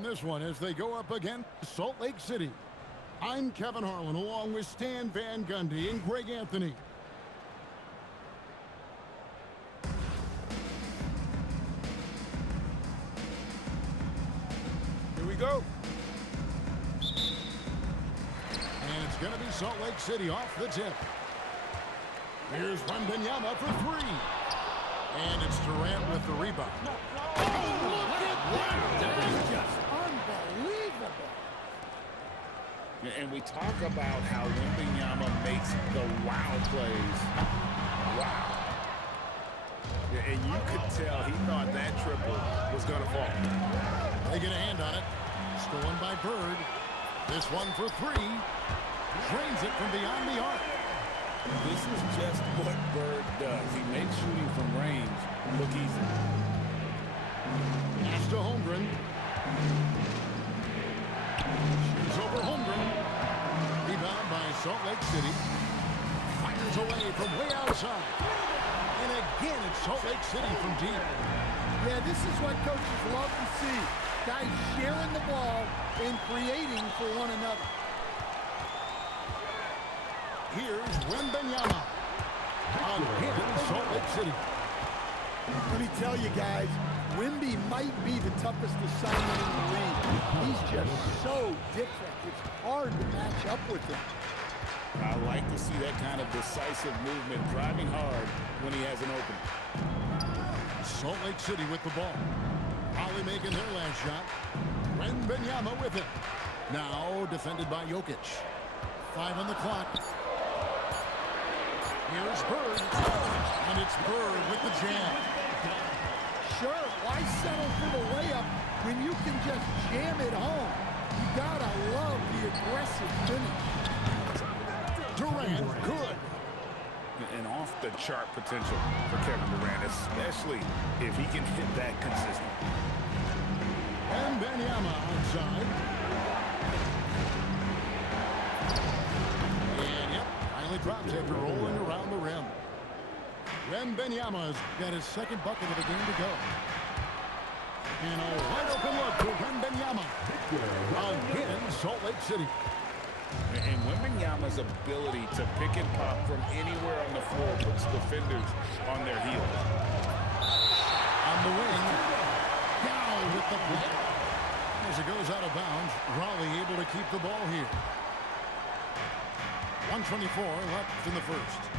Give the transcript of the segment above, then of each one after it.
in this one as they go up against Salt Lake City. I'm Kevin Harlan along with Stan Van Gundy and Greg Anthony. Here we go. And it's going to be Salt Lake City off the tip. Here's Wembanyama for three. And it's Durant with the rebound. Oh, look at that! That is just unbelievable. And we talk about how Wembanyama makes the wow plays. Wow. And you could tell he thought that triple was going to fall. They get a hand on it. Stolen by Bird. This one for three. Drains it from beyond the arc. This is just what Bird does. He makes shooting from range look easy. Pass to Holmgren. Shoots over Holmgren. Rebound by Salt Lake City. Fires away from way outside. And again, it's Salt Lake City from deep. Yeah, this is what coaches love to see. Guys sharing the ball and creating for one another. Here's Wembanyama. Again, Salt Lake City. Let me tell you guys, Wemby might be the toughest assignment in the league. He's just so different. It's hard to match up with him. I like to see that kind of decisive movement, driving hard when he has an opening. Salt Lake City with the ball. Holly making their last shot. Wembanyama with it. Now defended by Jokic. 5 on the clock. Here's Bird. And it's Bird with the jam. Sure, why settle for the layup when you can just jam it home? You gotta love the aggressive finish. Durant, good. And off-the-chart potential for Kevin Durant, especially if he can hit that consistently. Wembanyama outside. And yep, finally drops after rolling around the rim. Wembanyama's got his second bucket of the game to go. And a wide open look for Wembanyama. Again, Salt Lake City. And Wembanyama's ability to pick and pop from anywhere on the floor puts defenders on their heels. On the wing. Down with the block. As it goes out of bounds, Raleigh able to keep the ball here. 1:24 left in the first.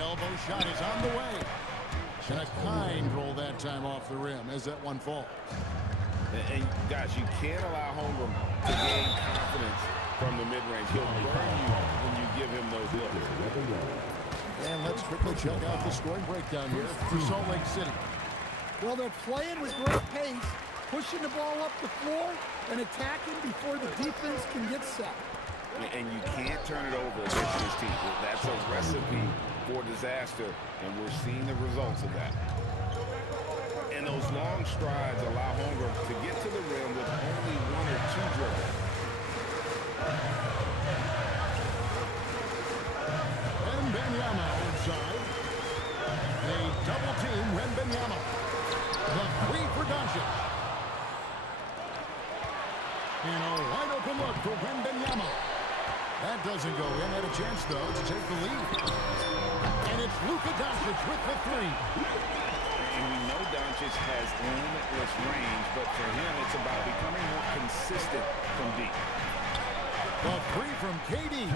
Elbow shot is on the way. And a kind roll that time off the rim as that one falls. And guys, you can't allow Holmgren to gain confidence from the mid-range. He'll burn you when you give him those looks. And let's quickly check out the scoring breakdown here for Salt Lake City. Well, they're playing with great pace, pushing the ball up the floor and attacking before the defense can get set. And you can't turn it over against this team. That's a recipe for disaster, and we're seeing the results of that. And those long strides allow Holmgren to get to the rim with only 1 or 2 dribbles. Wembanyama outside. They double team Wembanyama. The 3 for Doncic. And a wide open look for Wembanyama. That doesn't go in. Had a chance, though, to take the lead. And it's Luka Doncic with the 3. And we know Doncic has limitless range, but for him, it's about becoming more consistent from deep. The 3 from KD.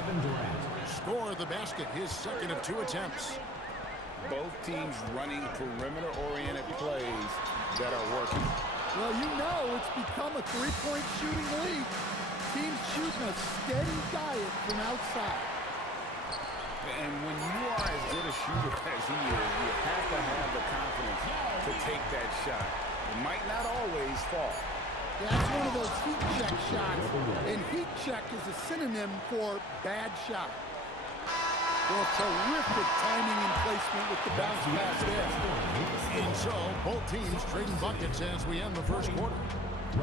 Score the basket, his second of 2 attempts. Both teams running perimeter-oriented plays that are working. Well, you know it's become a three-point shooting league. Teams shooting a steady diet from outside. And when you are as good a shooter as he is, you have to have the confidence to take that shot. It might not always fall. That's one of those heat check shots, and heat check is a synonym for bad shot. Well, terrific timing and placement with the bounce pass there. And so, both teams trading buckets as we end the first quarter.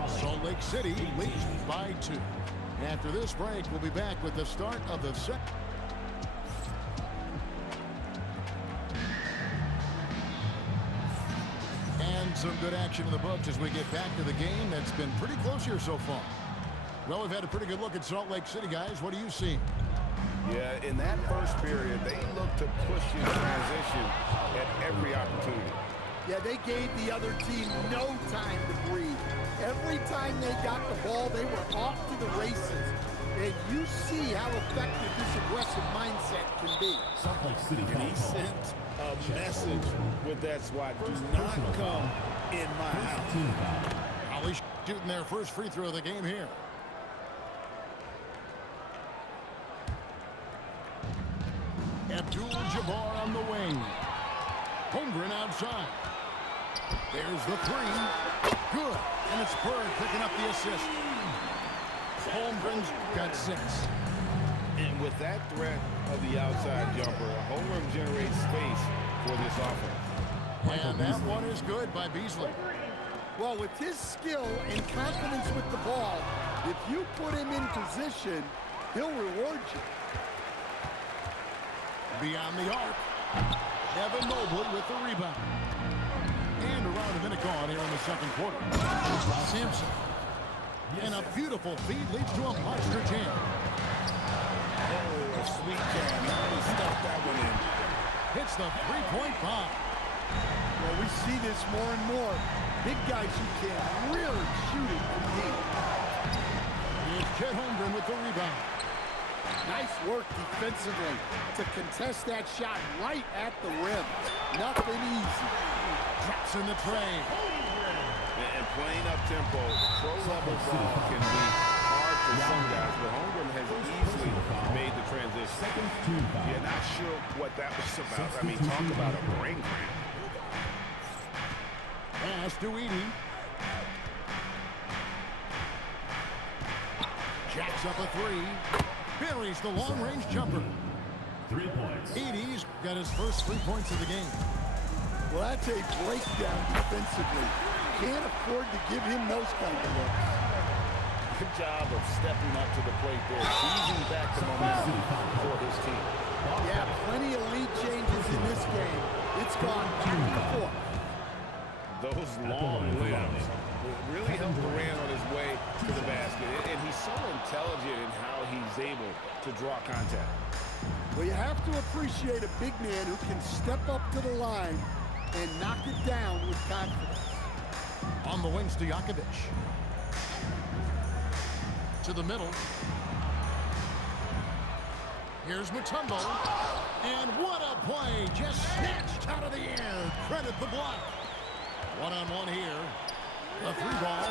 Salt Lake City leads by 2. After this break, we'll be back with the start of the second. And Some good action in the books as we get back to the game that's been pretty close here so far. Well, we've had a pretty good look at Salt Lake City, guys. What do you see? Yeah, in that first period, they looked to push in transition at every opportunity. Yeah, they gave the other team no time to breathe. Every time they got the ball, they were off to the races. And you see how effective this aggressive mindset can be. Salt Lake City. And he sent a message with that swat. Do not come in my house. Ali shooting their first free throw of the game here. Abdul-Jabbar on the wing. Holmgren outside. There's the three. Good. And it's Bird picking up the assist. Holmgren's got 6. And with that threat of the outside jumper, Holmgren generates space for this offense. And that one is good by Beasley. Well, with his skill and confidence with the ball, if you put him in position, he'll reward you. Beyond the arc. Evan Mobley with the rebound. And around a minute gone here in the second quarter. Sampson. And a beautiful feed leads to a monster jam. Oh, a sweet jam. He really stuffed that one in. Hits the three-point bomb. Well, we see this more and more. Big guys who can really shoot it from deep. Here's Chet Holmgren with the rebound. Nice work defensively to contest that shot right at the rim. Nothing easy. Drops in the tray. And playing up tempo, pro-level ball can be hard for some guys, but Holmgren has easily made the transition. Yeah, not sure what that was about. I mean, talk about a brain cramp. Pass to Edey. Jacks up a three. Buries the long-range jumper. 3 points. Edey's got his first 3 points of the game. Well, that's a breakdown defensively. Can't afford to give him those kind of looks. Good job of stepping up to the plate there, seizing back the momentum for his team. Yeah, plenty of lead changes in this game. It's gone back and forth. Those long limbs really helped Durant on his way to the basket. And he's so intelligent in how he's able to draw contact. Well, you have to appreciate a big man who can step up to the line and knock it down with confidence. On the wing, Stojakovic. To the middle. Here's Mutombo. And what a play. Just snatched out of the air. Credit the block. One-on-one here. A three ball.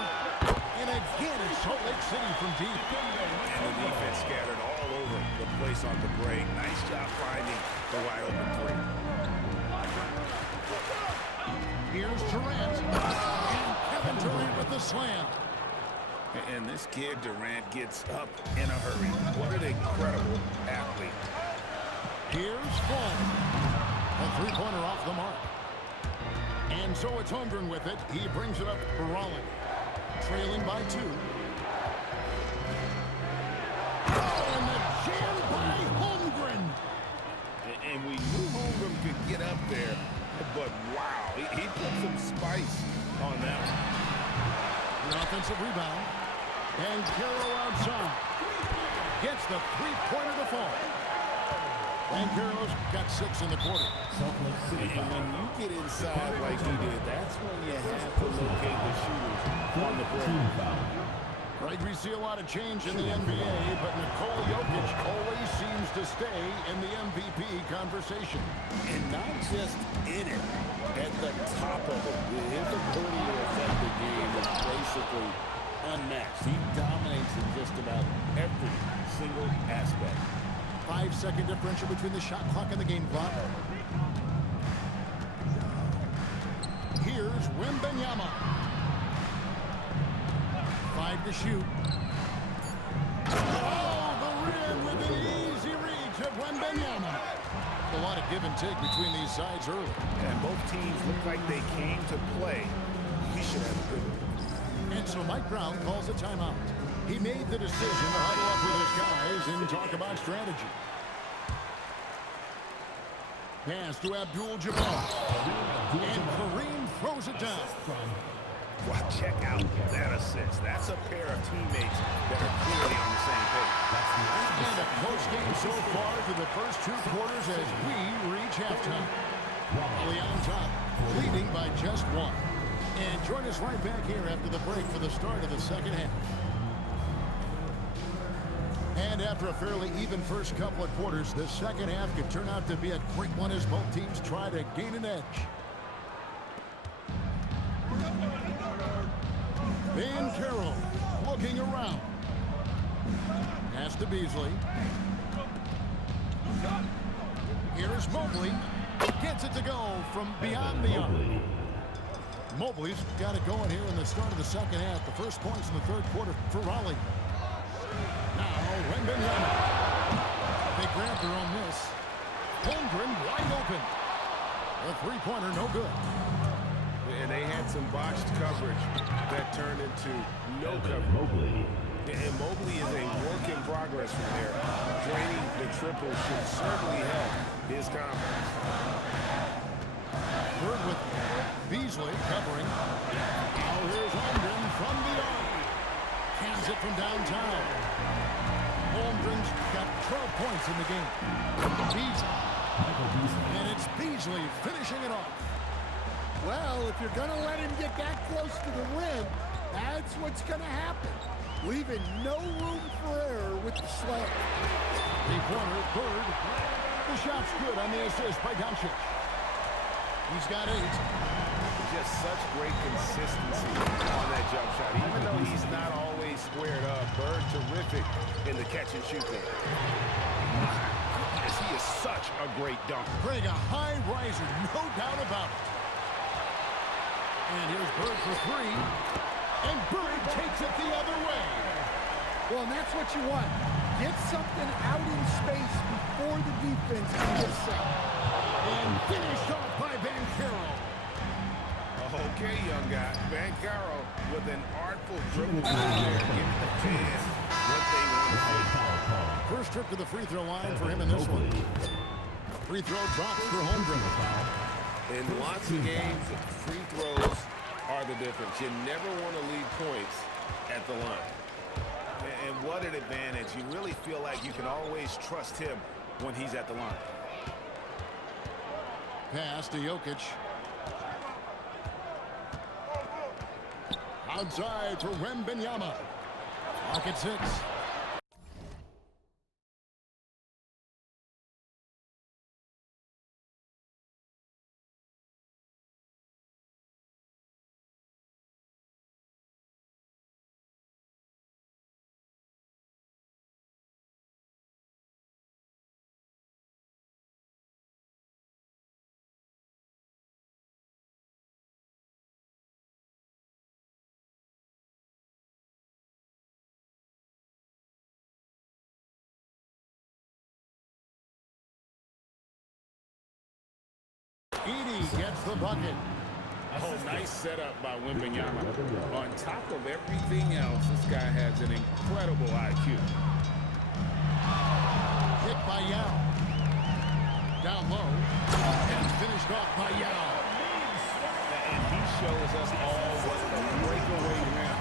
And again, it's Salt Lake City from deep. And the defense scattered all over the place on the break. Nice job finding the wide open three. Here's Durant. And Kevin Durant with the slam. And this kid, Durant, gets up in a hurry. What an incredible athlete. Here's Fall. A three-pointer off the mark. And so it's Holmgren with it. He brings it up for Raleigh. Trailing by 2. Oh, and the jam by Holmgren. And we knew Holmgren could get up there. But wow, he put some spice on that one. An offensive rebound. And Carroll outside. Gets the three-pointer to fall. And Carroll's got 6 in the quarter. And when you get inside like he did, that's when you have to locate the shooters on the break. Right, we see a lot of change in the NBA, but Nikola Jokic always seems to stay in the MVP conversation. And not just in it, at the top of it. His ability to affect the game is basically unmatched. He dominates in just about every single aspect. 5-second differential between the shot clock and the game clock. Here's Wembanyama. 5 to shoot. Oh, the rim with an easy reach of Wembanyama. A lot of give and take between these sides early. And both teams look like they came to play. He should have a good one. And so Mike Brown calls a timeout. He made the decision to huddle up with his guys and talk about strategy. Pass to Abdul-Jabbar. And Kareem throws it down. Well, check out that assist. That's a pair of teammates that are clearly on the same page. And a close game so far through the first 2 quarters as we reach halftime. Wally on top, leading by just 1. And join us right back here after the break for the start of the second half. And after a fairly even first couple of quarters, the second half could turn out to be a great one as both teams try to gain an edge. Ben Carroll looking around. Pass to Beasley. Here's Mobley. Gets it to go from beyond the arc. Mobley's got it going here in the start of the second half. The first points in the third quarter for Raleigh. Now, Wembanyama. They grabbed their own miss. Holmgren wide open. The three-pointer no good. And they had some botched coverage that turned into no coverage. And Mobley is a work in progress from there. Draining the triple should certainly help his confidence. Third with Beasley covering. Now here's Holmgren from the arc. Cans it from downtown. Holmgren's got 12 points in the game. Beasley. And it's Beasley finishing it off. Well, if you're going to let him get that close to the rim, that's what's going to happen. Leaving no room for error with the slam. Three-pointer, Bird. The shot's good on the assist by Doncic. He's got 8. Just such great consistency on that jump shot. Even though he's not always squared up, Bird terrific in the catch and shoot game. He is such a great dunker. Craig, a high riser, no doubt about it. And here's Bird for 3. And Bird takes it the other way. Well, and that's what you want. Get something out in space before the defense can get set. And finished off by Banchero. Okay, young guy. Banchero with an artful dribble there, giving the fans what they want to see. First trip to the free throw line for him in this one. Free throw drops for Holmgren. In lots of games, free throws are the difference. You never want to leave points at the line. And what an advantage. You really feel like you can always trust him when he's at the line. Pass to Jokic. Outside for Wembanyama. Clock at 6. Edey gets the bucket. Oh, nice setup by Wembanyama. On top of everything else, this guy has an incredible IQ. Hit by Yao. Down low. And finished off by Yao. And he shows us all what the breakaway rim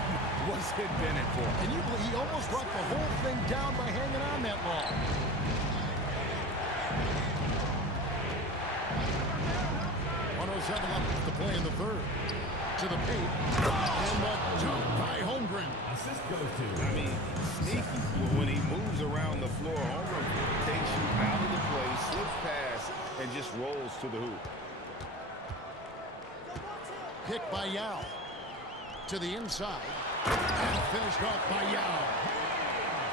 was invented for. Can you believe he almost brought the whole thing down by hanging on that long? 107 left to play in the third. To the paint. And the dunk by Holmgren. Assist goes to. I mean, sneaky. When he moves around the floor, Holmgren takes you out of the play, slips past, and just rolls to the hoop. Picked by Yao. To the inside. And finished off by Yao.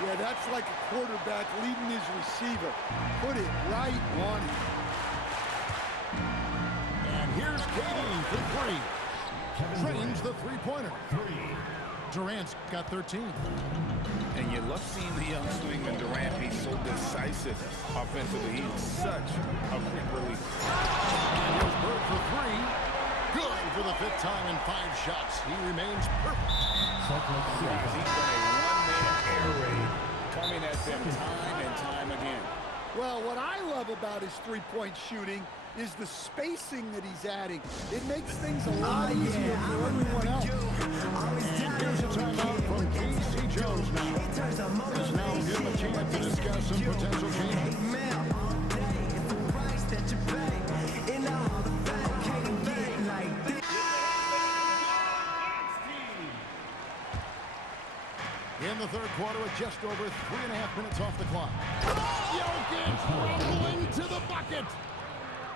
Yeah, that's like a quarterback leading his receiver. Put it right on him. And here's KD for 3. Drains the three-pointer. Durant's got 13. And you love seeing the young swingman Durant be so decisive offensively. He's such a quick release. And here's Bird for 3. Good for the 5th time in 5 shots. He remains perfect. Guys, he's been a one-man air raid coming at them time and time again. Well, what I love about his three-point shooting is the spacing that he's adding. It makes things a lot easier for everyone else. And here's a timeout from Casey Jones now. As now give him a chance to discuss some potential changes. In the third quarter, with just over 3.5 minutes off the clock. Jokic rumbling to the bucket.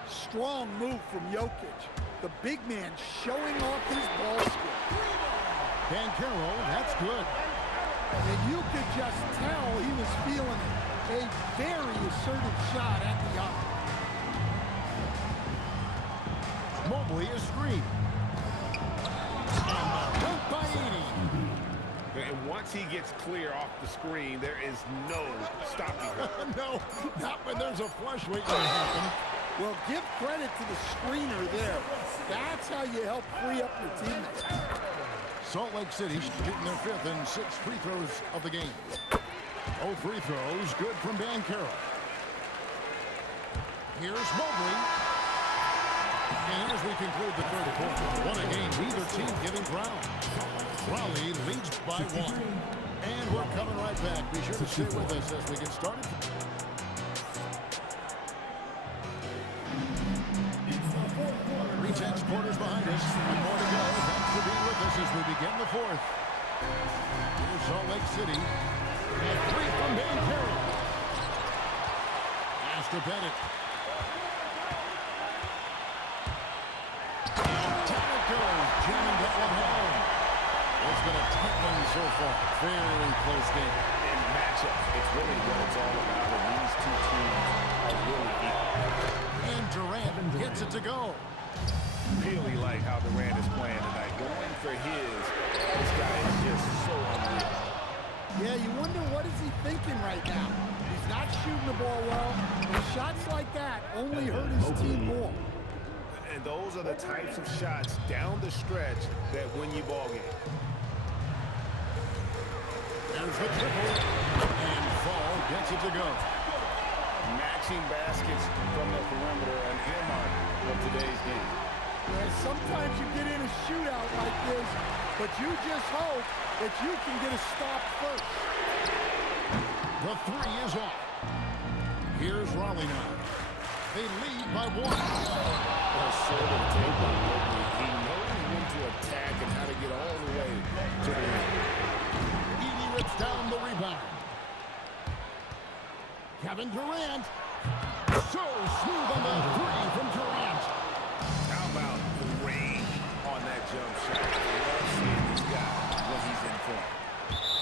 Strong move from Jokic. The big man showing off his ball skill. Banchero, that's good. And you could just tell he was feeling it. A very assertive shot at the arc. Mobley is screened. And dunk by 80. And once he gets clear off the screen, there is no stopping him. No, not when there's a flush waiting to happen. Well, give credit to the screener there. That's how you help free up your teammates. Salt Lake City shooting their 5th and 6th free throws of the game. 0 free throws, good from Banchero. Here's Mobley. And as we conclude the third quarter, what a game, neither team giving ground. Raleigh leads by 1. And we're coming right back. Be sure to stay with us as we get started. 3 quarters behind us. One more to go. Thanks for being with us as we begin the 4th. Here's Salt Lake City. A 3 from Banchero. Pass to Bennett. Jamming that one home. It's been a tight one so far. Very close game. In matchups, it's really what it's all about. And these two teams are really equal. And Durant gets it to go. Really like how Durant is playing tonight. Going for his. This guy is just so unreal. Yeah, you wonder what is he thinking right now. He's not shooting the ball well. And shots like that only hurt his team more. And those are the types of shots down the stretch that win you ball games. There's the triple. And Fall gets it to go. Matching baskets from the perimeter, an earmark of today's game. Yeah, sometimes you get in a shootout like this, but you just hope that you can get a stop first. The 3 is off. Here's Raleigh now. They lead by 1. A sort of tape on Mobley. He knows when to attack and how to get all the way to the rim. Edey rips down the rebound. Kevin Durant. So smooth on the 3 from Durant. How about the range on that jump shot? I love seeing this guy when he's in front.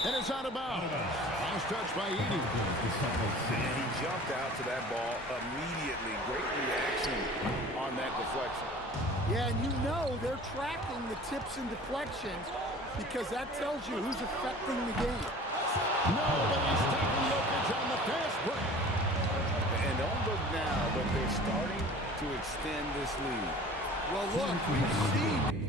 And it's out of bounds. Last touch by Edey. And he jumped out to that ball immediately. Great reaction on that deflection. Yeah, and you know they're tracking the tips and deflections because that tells you who's affecting the game. Nobody's taking Jokic on the fast break. And don't look now, but they're starting to extend this lead. Well, look, we've seen